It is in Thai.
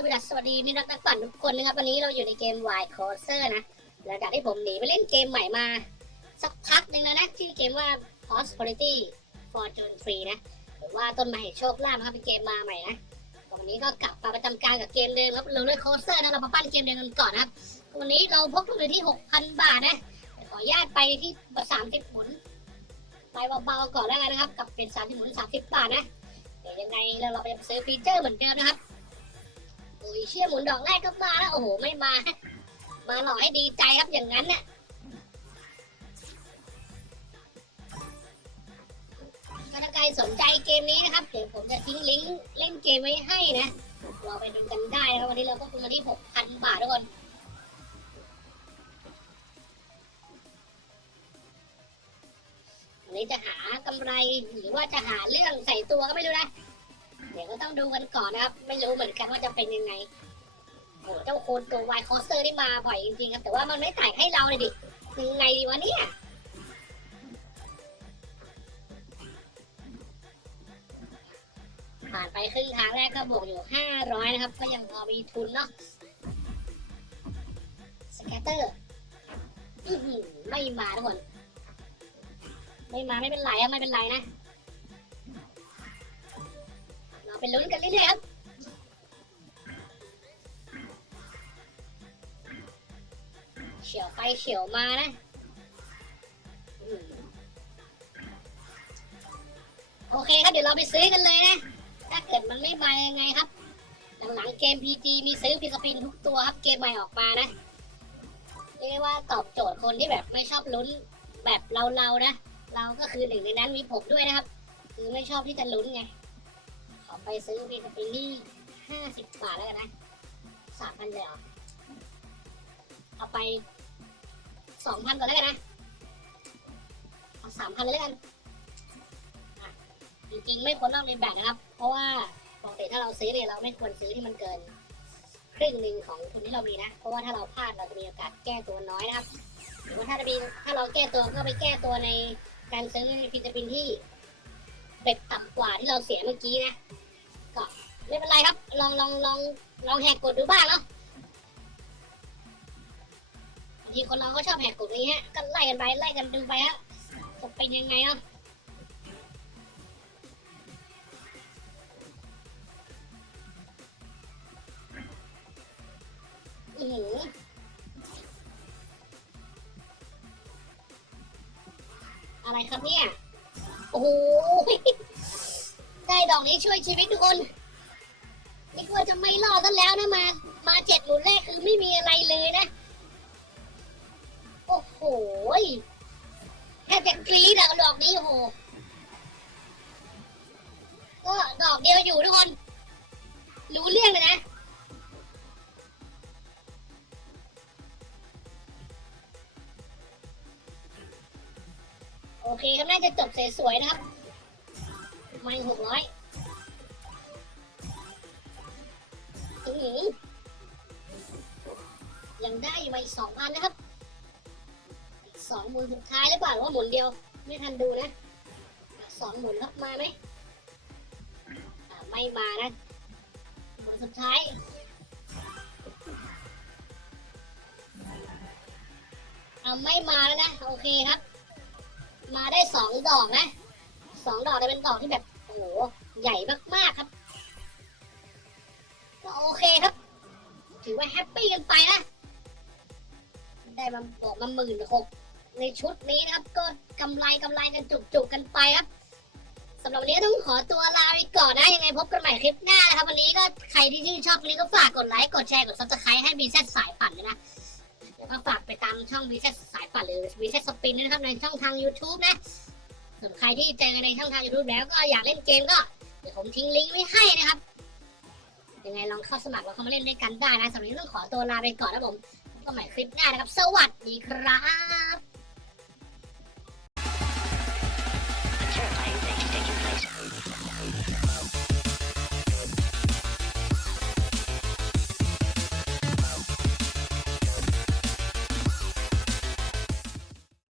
วัสดีสวัสดีมิตรรักนักปั่นทุกคนนะครับวันนี้เราอยู่ในเกม Wild Coaster นะหลังจากที่ผมหนีไปเล่นเกมใหม่มา สักพักหนึ่งแล้วนะชื่อเกมว่า Prosperity Fortune Free นะหรือว่าต้นไม้แห่โชคลาภนะครับเป็นเกมมาใหม่นะวันนี้ก็กลับมาประจำการกับเกมเดิมครับเราเลยโคสเตอร์นะเรามาปั้นเกมเดิมกันก่อนนะครับวันนี้เราพกทุนอยู่ที่ 6,000 บาทนะขออนุญาตไปที่30หมุนไปเบาๆก่อนแล้วกันนะครับ กับเป็น30หมุน30บาทนะเดี๋ยวยังไงเราเราไปซื้อฟีเจอร์เหมือนเดิมนะครับ อ้ยเชี่ยหมุนดอกแรกก็มาแล้วโอ้โหไม่มา มาหล่อให้ดีใจครับอย่างนั้นน่ะถ้าใครสนใจเกมนี้นะครับเดี๋ยวผมจะทิ้งลิงก์เล่นเกมไว้ให้นะเราไปดูกันได้นะครับวันนี้เราก็คุณมาที่6,000 บาททุกคนวันนี้จะหากำไรหรือว่าจะหาเรื่องใส่ตัวก็ไม่รู้นะ ดี๋ยวก็ต้องดูกันก่อนนะครับ ไม่รู้เหมือนกันว่าจะเป็นยังไงโอ้เจ้าโคนตัววายคอสเตอร์นี่มาบ่อยจริงๆครับแต่ว่ามันไม่จ่ายให้เราเลยดิยังไงดีวะเนี่ยผ่านไปครึ่งทางแรกก็บวกอยู่ห้าร้อยนะครับ ก็ยังพอมีทุนเนาะสแกตเตอร์อือหือไม่มาทุกคน ไม่มาไม่เป็นไรไม่เป็นไรนะ ไปลุ้นกันเรื่อยๆครับเฉียวไปเฉียวมานะโอเคครับเดี๋ยวเราไปซื้อกันเลยนะ ถ้าเกิดมันไม่มายังไงครับ หลังๆเกม PG มีซื้อพิกปินทุกตัวครับเกมใหม่ออกมานะเรียกว่าตอบโจทย์คนที่แบบไม่ชอบลุ้นแบบเราๆนะ เราก็คือหนึ่งในนั้นมีผมด้วยนะครับ คือไม่ชอบที่จะลุ้นไง อไปซื้อพิกปินที่ห้าสิบบาทแล้วกันนะสามพันเลยเหรอเอาไปสองพันก่อนแล้วกันนะเอาสามพันเลยแล้วกันจริงๆไม่ควรต้องเรียนแบบนะครับ เพราะว่าปกติถ้าเราซื้อเนี่ยเราไม่ควรซื้อที่มันเกินครึ่งหนึ่งของทุนที่เรามีนะ เพราะว่าถ้าเราพลาดเราจะมีโอกาสแก้ตัวน้อยนะครับหรือว่าถ้าจะมีถ้าเราแก้ตัวก็ไปแก้ตัวในการซื้อฟิลิปปินที่ เป็ดต่ำกว่าที่เราเสียเมื่อกี้นะ ก็ไม่เป็นไรครับ ลองลองลองลองแหกกฎดูบ้างเนาะบางทีคนเราก็ชอบแหกกฎนี้ฮะก็ไล่กันไปไล่กันดูไปฮะจะเป็นยังไงเนาะอือหืออะไรครับเนี่ย โอ้โหได้ดอกนี้ช่วยชีวิตทุกคนนึกว่าจะไม่รอดซะแล้วนะมา มาเจ็ดหมุนแรกคือไม่มีอะไรเลยนะ โอ้โหแทบจะกรี๊ดอะดอกนี้โอ้โหก็ดอกเดียวอยู่ทุกคน รู้เรื่องเลยนะ อเคครับน่าจะจบสวยๆนะครับไม่หกร้อยอือยังได้อยู่มาอีกสองพันนะครับสองหมุนสุดท้ายหรือเปล่าหรือว่าหมุนเดียว ไม่ทันดูนะสองหมุนครับมาไหมไม่มานะหมุนสุดท้ายเอาไม่มาแล้วนะ โอเคครับ มาได้สองดอกนะสองดอกจะเป็นดอกที่แบบโอ้โหใหญ่มากๆครับ ก็โอเคครับ ถือว่าแฮปปี้กันไปนะได้มาบอกมาหมื่นหกในชุดนี้นะครับ ก็กำไรกำไรกันจุกๆกันไปครับสำหรับวันนี้ต้องขอตัวลาไปก่อนนะ ยังไงพบกันใหม่คลิปหน้านะครับ วันนี้ก็ใครที่ชื่นชอบคลิปก็ฝากกดไลค์กดแชร์กดซับสไครต์ให้บีเซสสายปั่นด้วยนะ ก็ฝากไปตามช่องวิเศษสายฝันหรือวิเศษสปินนะครับในช่องทาง YouTube นะส่วนใครที่เจอในช่องทาง YouTube แล้วก็อยากเล่นเกมก็เดี๋ยวผมทิ้งลิงก์ไว้ให้นะครับ ยังไงลองเข้าสมัครแล้วเข้ามาเล่นด้วยกันได้นะสำหรับนี้ต้องขอตัวลาไปก่อนนะผมก็ใหม่คลิปหน้านะครับ สวัสดีครับ